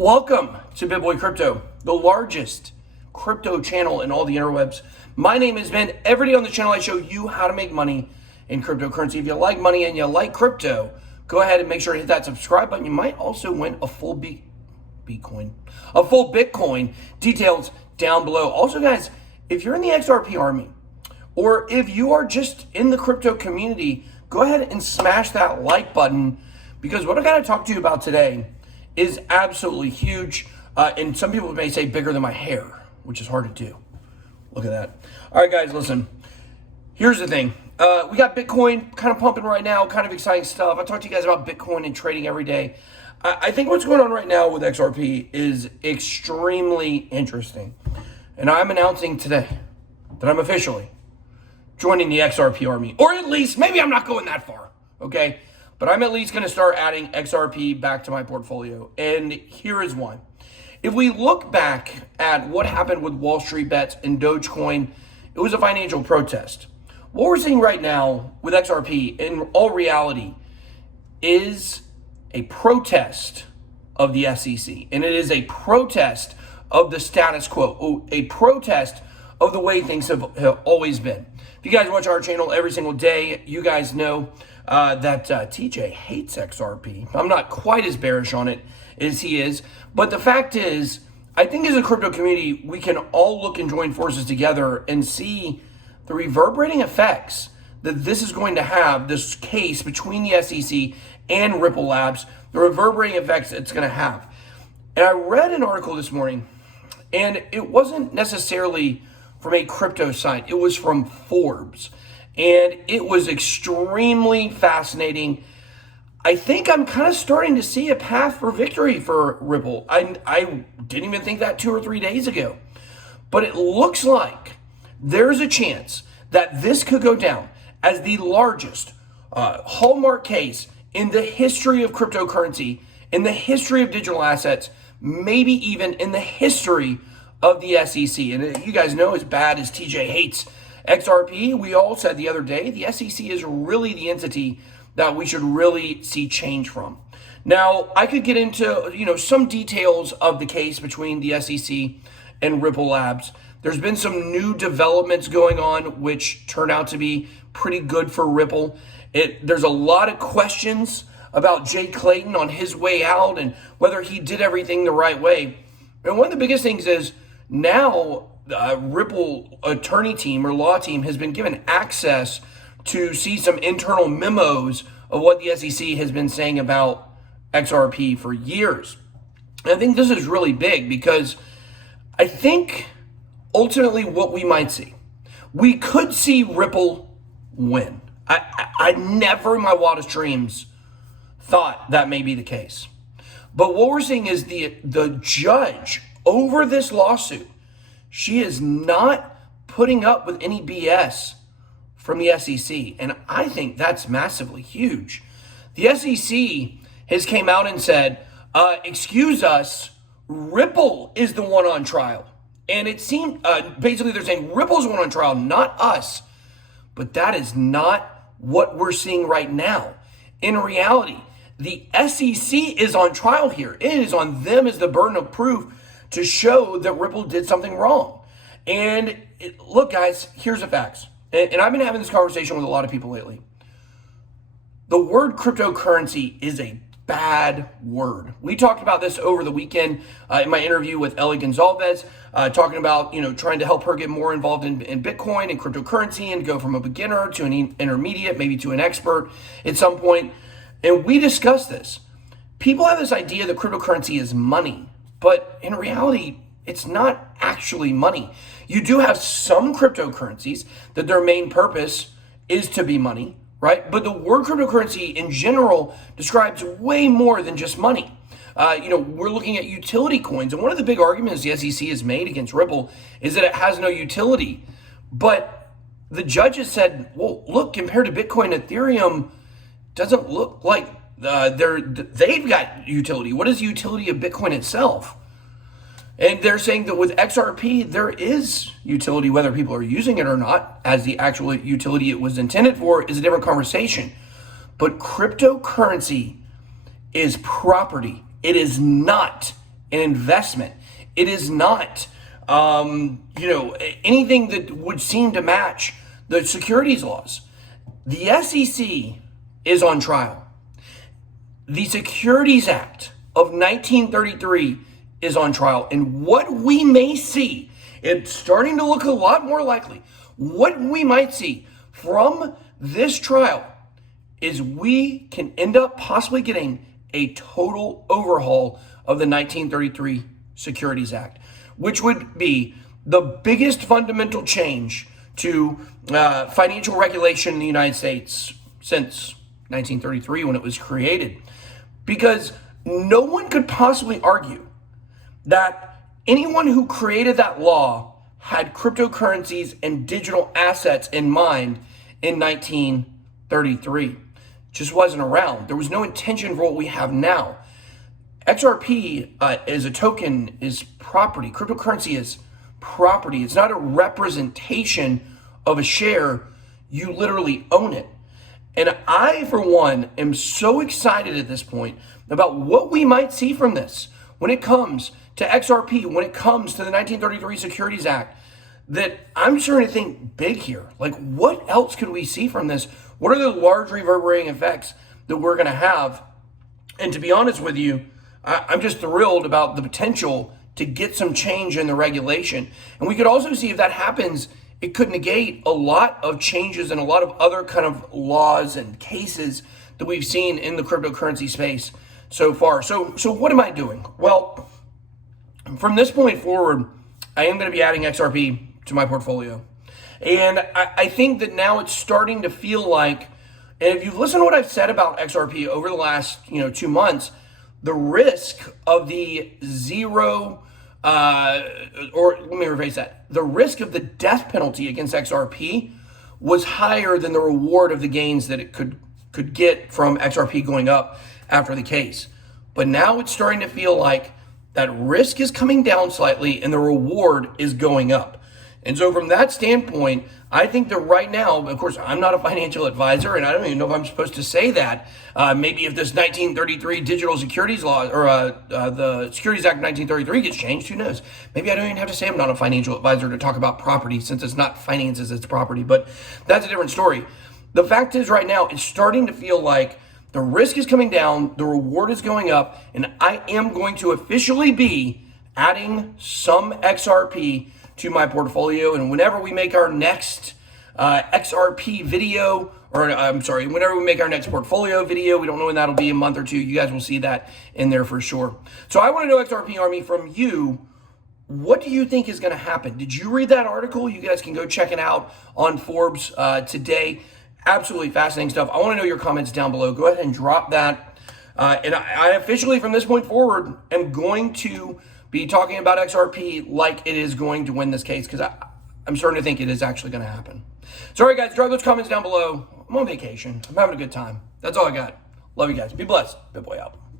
Welcome to BitBoy Crypto, the largest crypto channel in all the interwebs. My name is Ben. Every day on the channel, I show you how to make money in cryptocurrency. If you like money and you like crypto, go ahead and make sure to hit that subscribe button. You might also win a full Bitcoin. Details down below. Also, guys, if you're in the XRP army, or if you are just in the crypto community, go ahead and smash that like button, because what I'm going to talk to you about today is absolutely huge, and some people may say bigger than my hair, which is hard to do. Look at that. All right, guys, listen. Here's the thing. We got Bitcoin kind of pumping right now, kind of exciting stuff. I talk to you guys about Bitcoin and trading every day. I think what's going on right now with XRP is extremely interesting. And I'm announcing today that I'm officially joining the XRP army. Or at least, maybe I'm not going that far, okay? But I'm at least going to start adding XRP back to my portfolio. And here is one. If we look back at what happened with Wall Street bets and Dogecoin, it was a financial protest. What we're seeing right now with XRP, in all reality, is a protest of the SEC. And it is a protest of the status quo, a protest of the way things have always been. If you guys watch our channel every single day, you guys know that TJ hates XRP. I'm not quite as bearish on it as he is. But the fact is, I think as a crypto community, we can all look and join forces together and see the reverberating effects that this is going to have, this case between the SEC and Ripple Labs, the reverberating effects it's going to have. And I read an article this morning, and it wasn't necessarily from a crypto site. It was from Forbes. And it was extremely fascinating. I think I'm kind of starting to see a path for victory for Ripple. I didn't even think that 2 or 3 days ago. But it looks like there's a chance that this could go down as the largest hallmark case in the history of cryptocurrency, in the history of digital assets, maybe even in the history of the SEC. And you guys know, as bad as TJ hates XRP, we all said the other day, the SEC is really the entity that we should really see change from. Now, I could get into, some details of the case between the SEC and Ripple Labs. There's been some new developments going on, which turn out to be pretty good for Ripple. There's a lot of questions about Jay Clayton on his way out and whether he did everything the right way. And one of the biggest things is now Ripple attorney team or law team has been given access to see some internal memos of what the SEC has been saying about XRP for years. And I think this is really big because I think ultimately what we might see, we could see Ripple win. I never in my wildest dreams thought that may be the case. But what we're seeing is the judge over this lawsuit, she is not putting up with any BS from the SEC. And I think that's massively huge. The SEC has came out and said, excuse us, Ripple is the one on trial. And it seemed, basically they're saying Ripple's the one on trial, not us. But that is not what we're seeing right now. In reality, the SEC is on trial here. It is on them as the burden of proof to show that Ripple did something wrong. And look, guys, here's the facts. And I've been having this conversation with a lot of people lately. The word cryptocurrency is a bad word. We talked about this over the weekend in my interview with Ellie Gonzalez, talking about, trying to help her get more involved in Bitcoin and cryptocurrency and go from a beginner to an intermediate, maybe to an expert at some point. And we discussed this. People have this idea that cryptocurrency is money, but in reality, it's not actually money. You do have some cryptocurrencies that their main purpose is to be money, right? But the word cryptocurrency in general describes way more than just money. We're looking at utility coins. And one of the big arguments the SEC has made against Ripple is that it has no utility. But the judges said, well, look, compared to Bitcoin, Ethereum doesn't look like they've got utility. What is the utility of Bitcoin itself? And they're saying that with XRP, there is utility, whether people are using it or not, as the actual utility it was intended for is a different conversation. But cryptocurrency is property. It is not an investment. It is not, anything that would seem to match the securities laws. The SEC is on trial. The Securities Act of 1933 is on trial. And what we may see, it's starting to look a lot more likely, what we might see from this trial is we can end up possibly getting a total overhaul of the 1933 Securities Act, which would be the biggest fundamental change to financial regulation in the United States since 1933 when it was created. Because no one could possibly argue that anyone who created that law had cryptocurrencies and digital assets in mind in 1933. It just wasn't around. There was no intention for what we have now. XRP as a token is property. Cryptocurrency is property. It's not a representation of a share. You literally own it. And I, for one, am so excited at this point about what we might see from this when it comes to XRP, when it comes to the 1933 Securities Act, that I'm starting to think big here. Like, what else could we see from this? What are the large reverberating effects that we're going to have? And to be honest with you, I'm just thrilled about the potential to get some change in the regulation. And we could also see if that happens, it could negate a lot of changes and a lot of other kind of laws and cases that we've seen in the cryptocurrency space so far. So what am I doing? Well, from this point forward, I am going to be adding XRP to my portfolio. And I think that now it's starting to feel like, and if you've listened to what I've said about XRP over the last 2 months, the risk of the zero, or let me rephrase that, the risk of the death penalty against XRP was higher than the reward of the gains that it could get from XRP going up after the case. But now it's starting to feel like that risk is coming down slightly and the reward is going up. And so from that standpoint, I think that right now, of course, I'm not a financial advisor, and I don't even know if I'm supposed to say that. Maybe if this 1933 digital securities law or the Securities Act 1933 gets changed, who knows? Maybe I don't even have to say I'm not a financial advisor to talk about property, since it's not finances, it's property. But that's a different story. The fact is right now, it's starting to feel like the risk is coming down, the reward is going up, and I am going to officially be adding some XRP to my portfolio. And whenever we make our next XRP video, whenever we make our next portfolio video, we don't know when that'll be, a month or two, you guys will see that in there for sure. So I want to know, XRP Army, from you, what do you think is going to happen? Did you read that article? You guys can go check it out on Forbes today. Absolutely fascinating stuff. I want to know your comments down below. Go ahead and drop that. And I officially, from this point forward, am going to be talking about XRP like it is going to win this case, because I'm starting to think it is actually going to happen. So, all right, guys, drop those comments down below. I'm on vacation. I'm having a good time. That's all I got. Love you guys. Be blessed. BitBoy out.